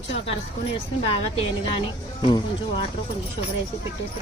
కొంచెం ఒక అర స్పూన్ వేసుకుని బాగా తేనె కానీ కొంచెం వాటర్ కొంచెం షుగర్ వేసి పెట్టేస్తే